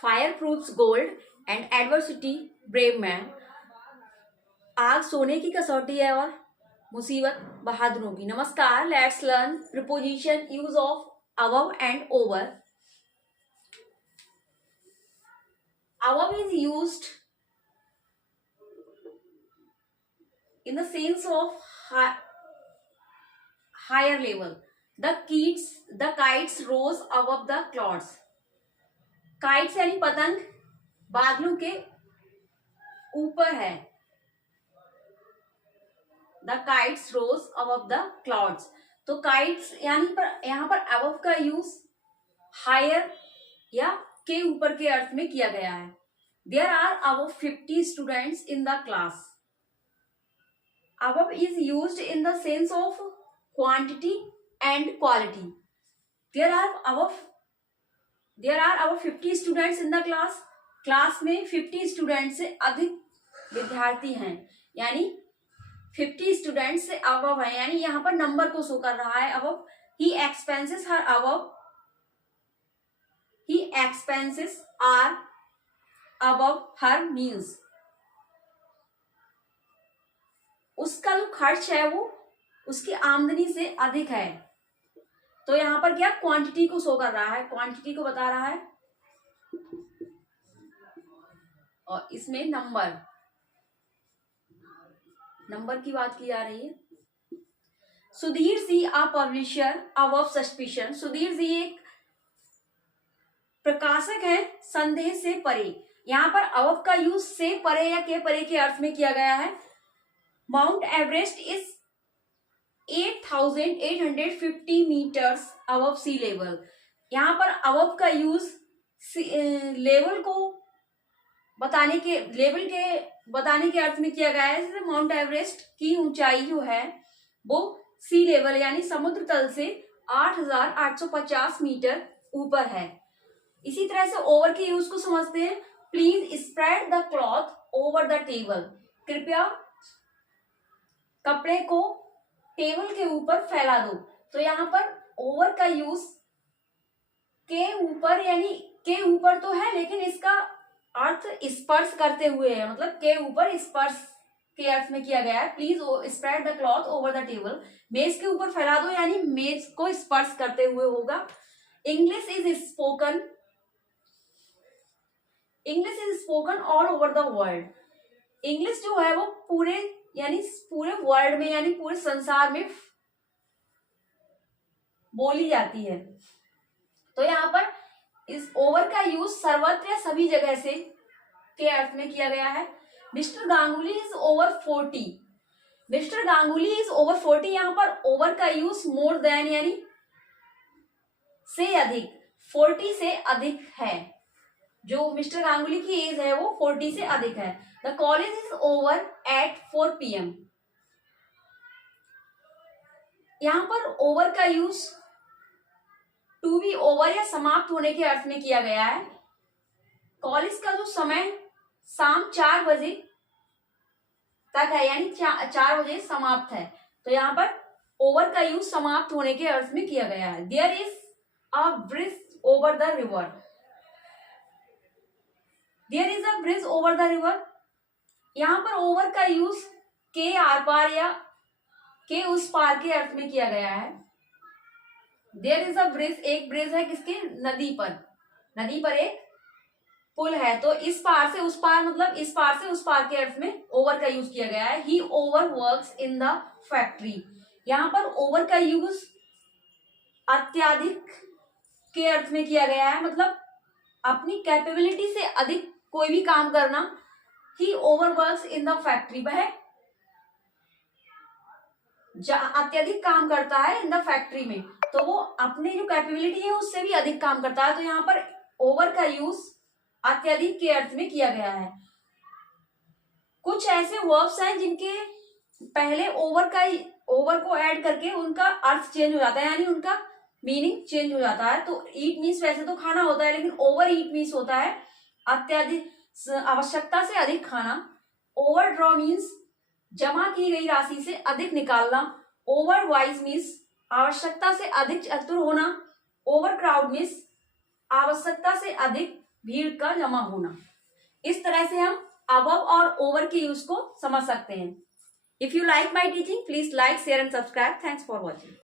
Fire proofs gold and adversity brave man. आग सोने की कसौटी है और मुसीबत बहादुरों की। नमस्कार, let's learn preposition use of above and over. Above is used in the sense of higher level. The kites rose above the clouds. Kites यानी पतंग बादलों के ऊपर है। The kites rose above the clouds. तो kites यानी पर यहाँ पर above का यूज higher या के ऊपर के अर्थ में किया गया है। There are above 50 students in the class. Above is used in the sense of quantity and quality. There are above 50 students in the class. Class में 50 स्टूडेंट से अधिक विद्यार्थी हैं, यानी 50 स्टूडेंट से अबव है, यानी यहाँ पर नंबर को शो कर रहा है। Above he expenses her above, he expenses are above her means उसका जो खर्च है वो उसकी आमदनी से अधिक है। तो यहाँ पर क्या क्वांटिटी को शो कर रहा है, क्वांटिटी को बता रहा है, और इसमें नंबर की बात की जा रही है। Sudhir is a publisher above suspicion. Sudhir ji एक प्रकाशक है संदेह से परे। यहाँ पर अबव का यूज से परे या के परे के अर्थ में किया गया है। Mount Everest is 8,850 metres above sea level. यहाँ पर अबव का यूज लेवल को बताने के अर्थ में किया गया है। जैसे माउंट एवरेस्ट की ऊंचाई जो है वो सी लेवल यानी समुद्र तल से 8,850 मीटर ऊपर है। इसी तरह से ओवर के यूज को समझते हैं। Please spread the cloth over the table. कृपया कपड़े को टेबल के ऊपर फैला दो। तो यहाँ पर ओवर का यूज के ऊपर, यानी के ऊपर तो है लेकिन इसका अर्थ स्पर्श करते हुए है, मतलब के ऊपर स्पर्श के अर्थ में किया गया है। Please spread the cloth over the table. मेज के ऊपर फैला दो यानी मेज को स्पर्श करते हुए होगा। English is spoken all over the world. English जो है वो पूरे वर्ल्ड में यानी पूरे संसार में बोली जाती है। तो यहाँ पर इस ओवर का यूज सर्वत्र या सभी जगह से के अर्थ में किया गया है। Mister Ganguly is over 40। Mister Ganguly is over 40। यहाँ पर ओवर का यूज मोर देन यानी से अधिक, 40 से अधिक है। जो मिस्टर गांगुली की एज है वो 40 से अधिक है। The college is over at 4 PM। यहाँ पर ओवर का यूज टू बी ओवर या समाप्त होने के अर्थ में किया गया है। कॉलेज का जो समय शाम 4 बजे तक है, यानी 4 बजे समाप्त है। तो यहाँ पर ओवर का यूज समाप्त होने के अर्थ में किया गया है। There is a bridge over the river. There is a bridge over the river. यहाँ पर ओवर का यूज के आर पार या के उस पार के अर्थ में किया गया है। देयर इज अ ब्रिज, एक ब्रिज है किसके, नदी पर एक पुल है। तो इस पार से उस पार, मतलब इस पार से उस पार के अर्थ में ओवर का यूज किया गया है। He over works in the factory. यहाँ पर ओवर का यूज अत्यधिक के अर्थ में किया गया है, मतलब अपनी कैपेबिलिटी से अधिक कोई भी काम करना। He over works in the factory, वह अत्यधिक काम करता है इन द फैक्ट्री में, तो वो अपने जो कैपेबिलिटी है उससे भी अधिक काम करता है। तो यहाँ पर ओवर का यूज अत्यधिक के अर्थ में किया गया है। कुछ ऐसे वर्ब्स हैं जिनके पहले ओवर को ऐड करके उनका अर्थ चेंज हो जाता है, यानी उनका मीनिंग चेंज हो जाता है। तो ईट मीन्स वैसे तो खाना होता है, लेकिन ओवर ईट मीन्स होता है अत्यधिक, आवश्यकता से अधिक खाना। ओवर ड्रॉ मीन्स जमा की गई राशि से अधिक निकालना। ओवर वाइज मीन्स आवश्यकता से अधिक चतुर होना। ओवर क्राउड मीन्स आवश्यकता से अधिक भीड़ का जमा होना। इस तरह से हम अबव और ओवर के यूज को समझ सकते हैं। If you like my teaching, please like, share and subscribe. Thanks for watching.